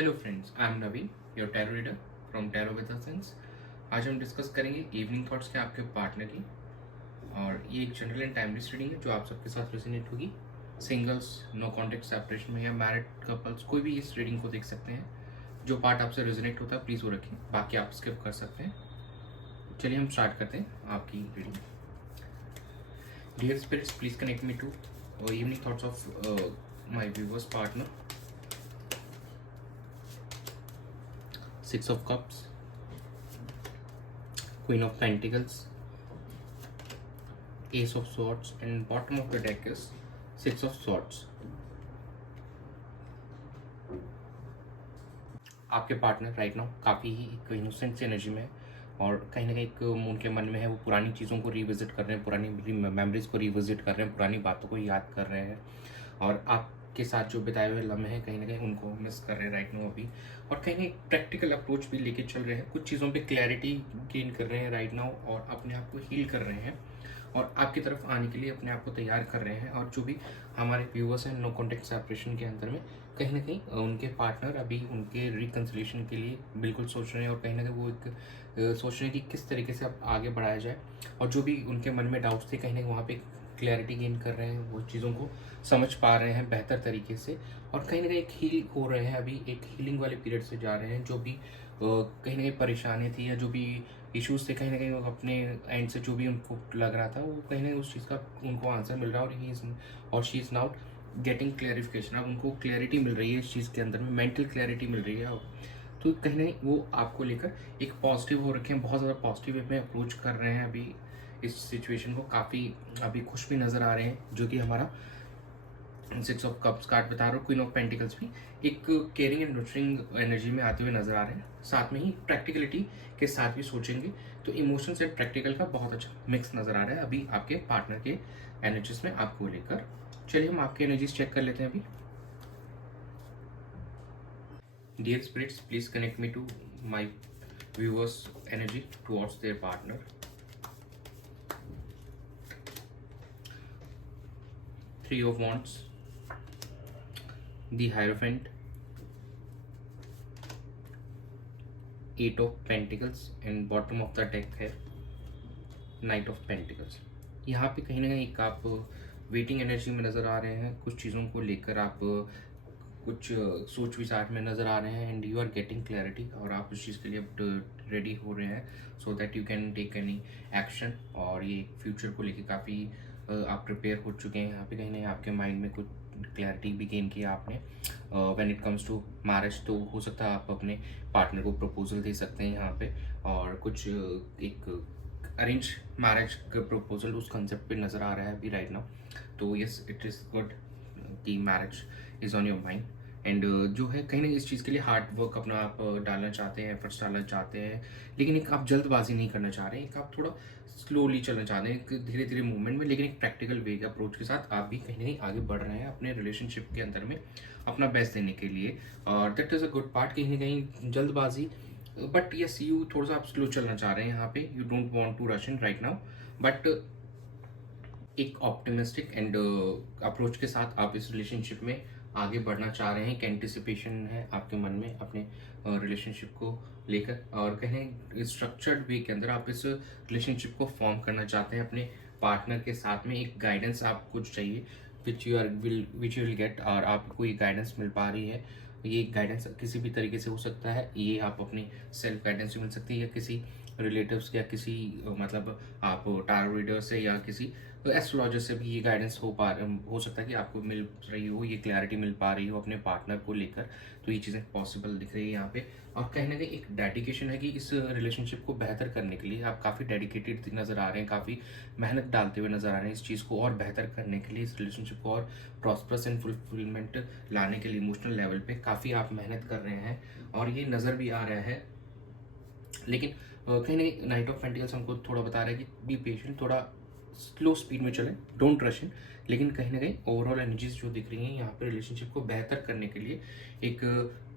Hello friends, I am Naveen, your tarot reader from tarot with sense. आज हम discuss करेंगे evening thoughts के आपके पार्टनर की। और ये एक जनरल एंड टाइमली रीडिंग है जो आप सबके साथ रेजोनेट होगी। सिंगल्स, नो कॉन्टेक्ट सेपरेशन में या मैरिड कपल्स, कोई भी इस रीडिंग को देख सकते हैं। जो पार्ट आपसे रेजोनेट होता है प्लीज़ वो रखें, बाकी आप स्किप कर सकते हैं। चलिए हम स्टार्ट करते हैं आपकी reading. Dear spirits, please connect me to evening thoughts of my viewers partner. Six of Cups, Queen of Pentacles, Ace of Swords, and bottom of the deck is Six of Swords. आपके partner right now काफ़ी ही एक innocent सी energy में है और कहीं ना कहीं एक उनके मन में है, वो पुरानी चीज़ों को रिविजिट कर रहे हैं, पुरानी मेमोरीज को रिविजिट कर रहे हैं, पुरानी बातों को याद कर रहे हैं और आपके साथ जो बिताए हुए लम्हे हैं कहीं ना कहीं उनको मिस कर रहे हैं राइट नाउ अभी। और कहीं ना एक प्रैक्टिकल अप्रोच भी लेके चल रहे हैं, कुछ चीज़ों पे क्लैरिटी गेन कर रहे हैं राइट नाउ और अपने आप को हील कर रहे हैं और आपकी तरफ आने के लिए अपने आप को तैयार कर रहे हैं। और जो भी हमारे व्यूअर्स हैं नो कॉन्टेक्ट सेपरेशन के अंदर में, कहीं ना कहीं उनके पार्टनर अभी उनके रिकन्सिलेशन के लिए बिल्कुल सोच रहे हैं और कहीं ना कहीं वो एक सोच रहे हैं कि किस तरीके से अब आगे बढ़ाया जाए। और जो भी उनके मन में डाउट्स थे कहीं ना कहीं वहाँ पे क्लैरिटी गेन कर रहे हैं, वो चीज़ों को समझ पा रहे हैं बेहतर तरीके से और कहीं ना कहीं एक हील हो रहे हैं, अभी एक हीलिंग वाले पीरियड से जा रहे हैं। जो भी कहीं ना कहीं परेशानी थी या जो भी इश्यूज थे कहीं ना कहीं अपने एंड से जो भी उनको लग रहा था वो कहीं ना कहीं उस चीज़ का उनको आंसर मिल रहा है और ही इज़ और she is now getting clarification. अब उनको क्लैरिटी मिल रही है इस चीज़ के अंदर में, मेंटल क्लैरिटी मिल रही है अब। तो कहीं ना कहीं वो आपको लेकर एक पॉजिटिव हो रखे हैं, बहुत ज़्यादा पॉजिटिव वे में अप्रोच कर रहे हैं अभी इस सिचुएशन को, काफ़ी अभी खुश भी नज़र आ रहे हैं। जो कि हमारा सिक्स ऑफ कप्स कार्ड बता रहा हूँ, क्वीन ऑफ पेंटिकल्स भी एक केयरिंग एंड नर्चरिंग एनर्जी में आते हुए नजर आ रहे हैं। साथ में ही प्रैक्टिकलिटी के साथ भी सोचेंगे तो इमोशंस एंड प्रैक्टिकल का बहुत अच्छा मिक्स नजर आ रहा है अभी आपके पार्टनर के एनर्जीज में आपको लेकर। चलिए हम आपके एनर्जीज चेक कर लेते हैं अभी। Dear spirits, please connect me to my viewers energy towards their partner. Three of wands, the Hierophant, Eight of Pentacles and bottom of the deck है Knight of Pentacles। यहाँ पे कहीं ना कहीं एक आप वेटिंग एनर्जी में नज़र आ रहे हैं, कुछ चीज़ों को लेकर आप कुछ सोच विचार में नज़र आ रहे हैं and you are getting clarity और आप उस चीज़ के लिए रेडी हो रहे हैं so that you can take any action. और ये फ्यूचर को लेकर काफ़ी आप प्रिपेयर हो चुके हैं। यहाँ पे कहीं ना कहीं आपके माइंड में कुछ क्लैरिटी भी गेन किया आपने when it comes to marriage. तो हो सकता है आप अपने पार्टनर को प्रपोजल दे सकते हैं यहाँ पे और कुछ एक अरेंज मैरिज का प्रपोजल उस कंसेप्ट पे नज़र आ रहा है अभी राइट नाउ। तो यस, इट इज़ गुड कि marriage is on your mind and जो है कहीं ना इस चीज़ के लिए हार्ड वर्क अपना आप डालना चाहते हैं, एफर्ट्स डालना चाहते हैं, लेकिन एक आप जल्दबाजी नहीं करना चाह रहे हैं, एक आप थोड़ा स्लोली चलना चाहते हैं, धीरे धीरे मूवमेंट में, लेकिन एक प्रैक्टिकल वे के अप्रोच के साथ आप भी कहीं ना कहीं आगे बढ़ रहे हैं अपने रिलेशनशिप के अंदर में अपना बेस्ट देने के लिए। और that is a good part. कहीं ना कहीं जल्दबाजी, बट यस यू थोड़ा सा आप स्लो चलना चाह रहे हैं यहाँ पे, you don't want to rush in right now, but एक ऑप्टिमिस्टिक एंड अप्रोच के साथ आप इस रिलेशनशिप में आगे बढ़ना चाह रहे हैं। एक एंटिसिपेशन है आपके मन में अपने रिलेशनशिप को लेकर और कहीं स्ट्रक्चर्ड वे के अंदर आप इस रिलेशनशिप को फॉर्म करना चाहते हैं अपने पार्टनर के साथ में। एक गाइडेंस आपको चाहिए विच यू विल गेट और आपको ये गाइडेंस मिल पा रही है। ये गाइडेंस किसी भी तरीके से हो सकता है, ये आप अपनी सेल्फ गाइडेंस से मिल सकती है या किसी रिलेटिव्स या किसी मतलब आप टारो रीडर से या किसी एस्ट्रोलॉजर से भी ये गाइडेंस हो सकता है कि आपको मिल रही हो, ये क्लैरिटी मिल पा रही हो अपने पार्टनर को लेकर। तो ये चीज़ें पॉसिबल दिख रही है यहाँ पे और कहीं ना कहीं एक डेडिकेशन है कि इस रिलेशनशिप को बेहतर करने के लिए आप काफ़ी डेडिकेटेड नज़र आ रहे हैं, काफ़ी मेहनत डालते हुए नज़र आ रहे हैं इस चीज़ को और बेहतर करने के लिए, इस रिलेशनशिप को और प्रॉस्परस एंड फुलफिलमेंट लाने के लिए इमोशनल लेवल पे काफ़ी आप मेहनत कर रहे हैं और ये नज़र भी आ रहा है। लेकिन कहीं ना कहीं नाइट ऑफ पेंटिकल्स हमको थोड़ा बता रहा है कि बी पेशेंट, थोड़ा स्लो स्पीड में चलें, डोंट रश इन। लेकिन कहीं ना कहीं ओवरऑल एनर्जीज जो दिख रही हैं यहाँ पे रिलेशनशिप को बेहतर करने के लिए, एक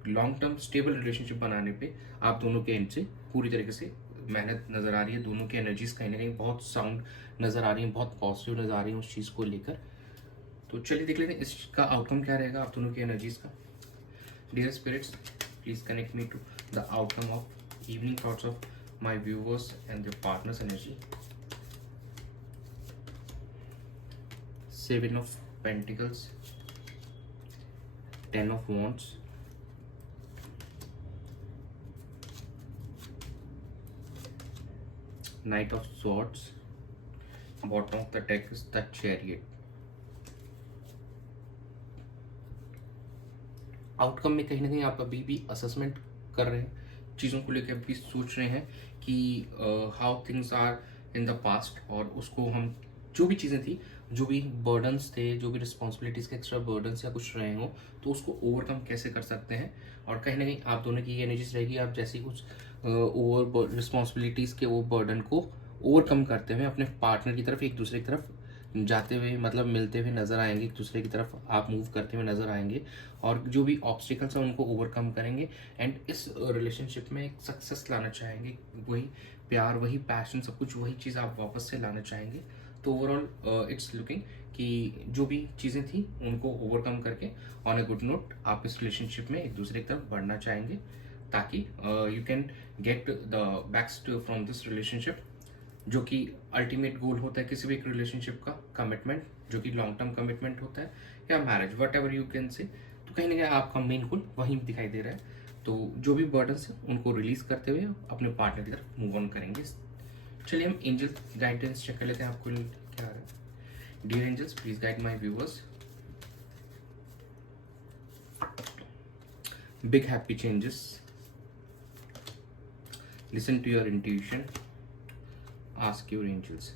लॉन्ग टर्म स्टेबल रिलेशनशिप बनाने पे आप दोनों के एंड से पूरी तरीके से मेहनत नज़र आ रही है। दोनों की एनर्जीज कहीं ना कहीं बहुत साउंड नज़र आ रही हैं, बहुत पॉजिटिव नज़र आ रही हैं उस चीज़ को लेकर। तो चलिए देख लेते हैं इसका आउटकम क्या रहेगा आप दोनों की एनर्जीज का। Dear spirits, Please connect me to the outcome of evening thoughts of my viewers and their partner's energy. Seven of Pentacles, Ten of Wands, Knight of Swords, bottom of the deck is the Chariot. Outcome में कहीं ना कहीं आप अभी भी assessment कर रहे हैं, चीज़ों को लेकर अभी सोच रहे हैं कि how things are in the past, और उसको हम जो भी चीज़ें थी, जो भी बर्डन्स थे, जो भी रिस्पॉन्सिबिलिटीज़ के एक्स्ट्रा बर्डन्स या कुछ रहे हो, तो उसको ओवरकम कैसे कर सकते हैं। और कहीं ना कहीं आप दोनों की ये एनर्जीज रहेगी, आप जैसे ही कुछ ओवर रिस्पॉन्सिबिलिटीज़ के वो बर्डन को ओवरकम करते हुए अपने पार्टनर की तरफ, एक दूसरे की तरफ जाते हुए, मतलब मिलते हुए नज़र आएंगे, एक दूसरे की तरफ आप मूव करते हुए नज़र आएंगे, और जो भी ऑब्स्टिकल्स हैं उनको ओवरकम करेंगे, एंड इस रिलेशनशिप में एक सक्सेस लाना चाहेंगे। वही प्यार, वही पैशन, सब कुछ वही चीज़ आप वापस से लाना चाहेंगे। तो ओवरऑल इट्स लुकिंग कि जो भी चीज़ें थी उनको ओवरकम करके ऑन अ गुड नोट आप इस रिलेशनशिप में एक दूसरे की तरफ बढ़ना चाहेंगे, ताकि you can get the best from this relationship, जो कि अल्टीमेट गोल होता है किसी भी एक रिलेशनशिप का, कमिटमेंट, जो कि लॉन्ग टर्म कमिटमेंट होता है, या marriage, what ever you can say. तो कहीं ना कहीं आपका मेन गोल वहीं दिखाई दे रहा है। तो जो भी बर्डन्स है उनको रिलीज करते हुए अपने पार्टनर की तरफ मूव ऑन करेंगे। चलिए हम एंजल गाइडेंस चेक कर लेते हैं आपको क्या आ रहा है। Dear angels, please guide my viewers. Big happy changes, listen to your intuition, ask your angels.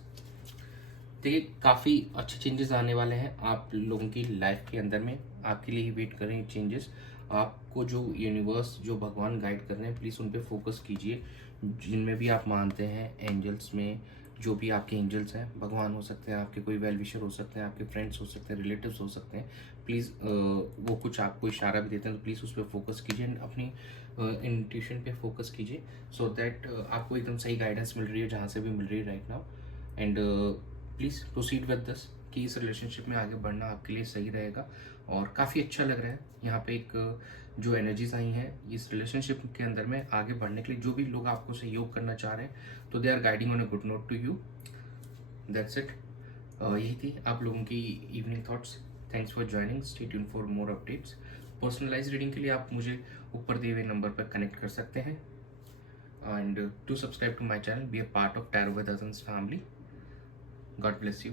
देखिए काफ़ी अच्छे चेंजेस आने वाले हैं आप लोगों की लाइफ के अंदर में, आपके लिए ही वेट कर रहे हैं चेंजेस। आपको जो यूनिवर्स, जो भगवान गाइड कर रहे हैं, प्लीज़ उन पे फोकस कीजिए। जिनमें भी आप मानते हैं एंजल्स में, जो भी आपके एंजल्स हैं, भगवान हो सकते हैं, आपके कोई वेल विशर हो सकते हैं, आपके फ्रेंड्स हो सकते हैं, रिलेटिव्स हो सकते हैं, प्लीज़ वो कुछ आपको इशारा भी देते हैं तो प्लीज़ उस पर फोकस कीजिए, अपनी इंट्यूशन पे फोकस कीजिए, सो दैट आपको एकदम सही गाइडेंस मिल रही है जहाँ से भी मिल रही है right now. And please proceed with this, कि इस रिलेशनशिप में आगे बढ़ना आपके लिए सही रहेगा। और काफ़ी अच्छा लग रहा है यहाँ पे एक जो एनर्जीज आई हैं इस रिलेशनशिप के अंदर में आगे बढ़ने के लिए, जो भी लोग आपको सहयोग करना चाह रहे हैं, तो they are guiding on a good note to you. That's it. यही थी आप लोगों की evening thoughts. Thanks for joining, stay tune for more updates. Personalize reading के लिए आप मुझे ऊपर दिए हुए नंबर पर कनेक्ट कर सकते हैं, and to subscribe to my channel, be a part of tarot with अजंस फैमिली। God bless you.